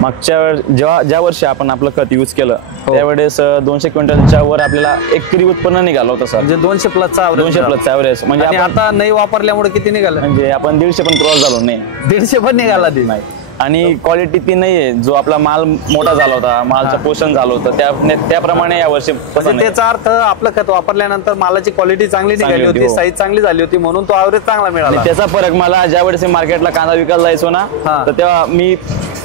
मागच्या ज्या वर्षी आपण आपलं खत यूज केलं त्यावेळेस 200 क्विंटलच्या वर आपल्याला एकरी उत्पन्न निघालं होतं सर. म्हणजे 200 प्लसचा 200 प्लसचा ॲव्हरेज. म्हणजे आता नाही वापरल्यामुळे किती निघालं? म्हणजे आपण 150 पण क्रॉस झालो नाही. 150 पण निघाला नाही. आणि क्वालिटी ती नाहीये. जो आपला माल मोठा झाला होता, मालचं पोषण झालं होतं त्याप्रमाणे या वर्षी. त्याचा अर्थ आपलं खत वापरल्यानंतर मालाची क्वालिटी चांगली निघाली होती, साईज चांगली झाली होती, म्हणून तो ॲव्हरेज चांगला मिळाला. त्याचा फरक मला ज्या वेळेस मार्केटला कांदा विकायला जायचो ना, तर तेव्हा मी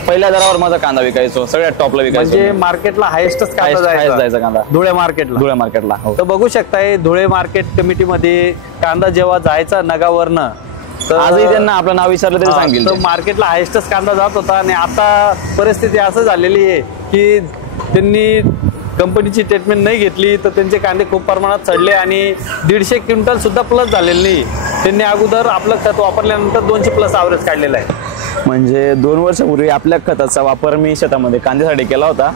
पहिल्या दरावर माझा कांदा विकायचो, सगळ्यात टॉपला विकायचो. म्हणजे मार्केटला हायेस्टच जायचा कांदा धुळे मार्केटला. तर बघू शकताय धुळे मार्केट कमिटीमध्ये कांदा जेव्हा जायचा नगावरनं, आजही त्यांना आपलं नाव विचारलं तरी सांगेल. तर मार्केटला हायेस्टच कांदा जात होता. आणि आता परिस्थिती असं झालेली आहे की त्यांनी कंपनीची ट्रीटमेंट नाही घेतली तर त्यांचे कांदे खूप प्रमाणात चढले आणि 150 क्विंटल सुद्धा प्लस झालेले नाही. त्यांनी अगोदर आपलं खत वापरल्यानंतर 200 प्लस ॲव्हरेज काढलेला आहे. म्हणजे 2 वर्षापूर्वी आपल्या खताचा वापर मी शेतामध्ये कांद्यासाठी केला होता.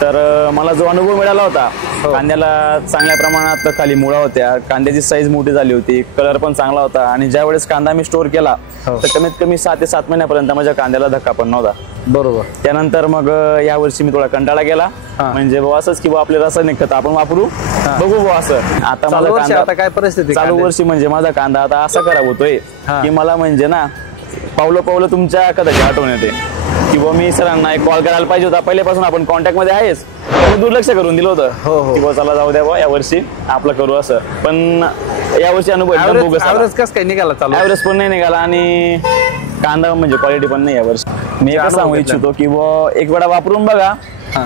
तर मला जो अनुभव मिळाला होता, कांद्याला चांगल्या प्रमाणात खाली मुळा होत्या, कांद्याची साईज मोठी झाली होती, कलर पण चांगला होता. आणि ज्या वेळेस कांदा मी स्टोर केला तर कमीत कमी 6 ते 7 महिन्यापर्यंत माझ्या कांद्याला धक्का पण नव्हता. बरोबर. त्यानंतर मग या वर्षी मी थोडा कंटाळा केला. म्हणजे असंच की आपले रासायनिक खत आपण वापरू, बघू असं. आता माझा कांदा, आता काय परिस्थिती चालू वर्षी म्हणजे माझा कांदा आता असा खराब होतोय की मला म्हणजे ना पावलं तुमच्या खताची आठवण येते की मी सरांना एक कॉल करायला पाहिजे होता. पहिल्यापासून आपण कॉन्टॅक्ट मध्ये आहेच, मी दुर्लक्ष करून दिलं होतं की चला जाऊ द्या या वर्षी आपलं करू असं. पण या वर्षी अनुभव ॲव्हरेज कसं काही निघाला? चालू ॲव्हरेज पण नाही निघाला आणि कांदा म्हणजे क्वालिटी पण नाही या वर्षी. मी एकच सांगू इच्छितो की एक वेळा वापरून बघा,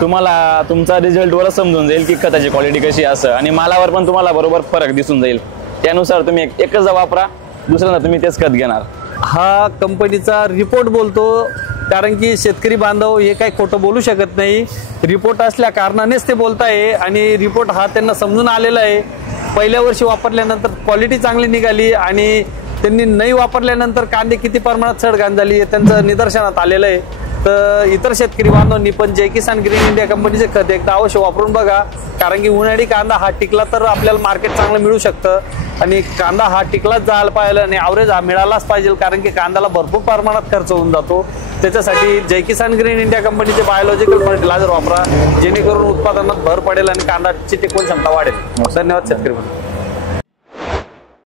तुम्हाला तुमचा रिझल्ट वर समजून जाईल की खताची क्वालिटी कशी असं. आणि मालावर पण तुम्हाला बरोबर फरक दिसून जाईल. त्यानुसार तुम्ही एकच वापरा, दुसऱ्यांदा तुम्ही तेच खत घेणार. हा कंपनीचा रिपोर्ट बोलतो, कारण की शेतकरी बांधव हे काही खोटं बोलू शकत नाही. रिपोर्ट असल्या कारणानेच ते बोलताय आणि रिपोर्ट हा त्यांना समजून आलेला आहे. पहिल्या वर्षी वापरल्यानंतर क्वालिटी चांगली निघाली आणि त्यांनी नाही वापरल्यानंतर कांदे किती प्रमाणात चढ झाली हे त्यांचं निदर्शनात आलेलं आहे. तर इतर शेतकरी बांधवांनी पण जय किसान ग्रीन इंडिया कंपनीचे खत एकदा अवश्य वापरून बघा, कारण की उन्हाळी कांदा हा टिकला तर आपल्याला मार्केट चांगलं मिळू शकतं. आणि कांदा हा टिकलाच जायला पाहिजे आणि ॲव्हरेज हा मिळालाच पाहिजे, कारण की कांद्याला भरपूर प्रमाणात खर्च होऊन जातो. त्याच्यासाठी जय किसान ग्रीन इंडिया कंपनीचे बायोलॉजिकल फर्टिलायझर वापरा, जेणेकरून उत्पादनात भर पडेल आणि कांद्याची टिकवून क्षमता वाढेल. धन्यवाद शेतकरी.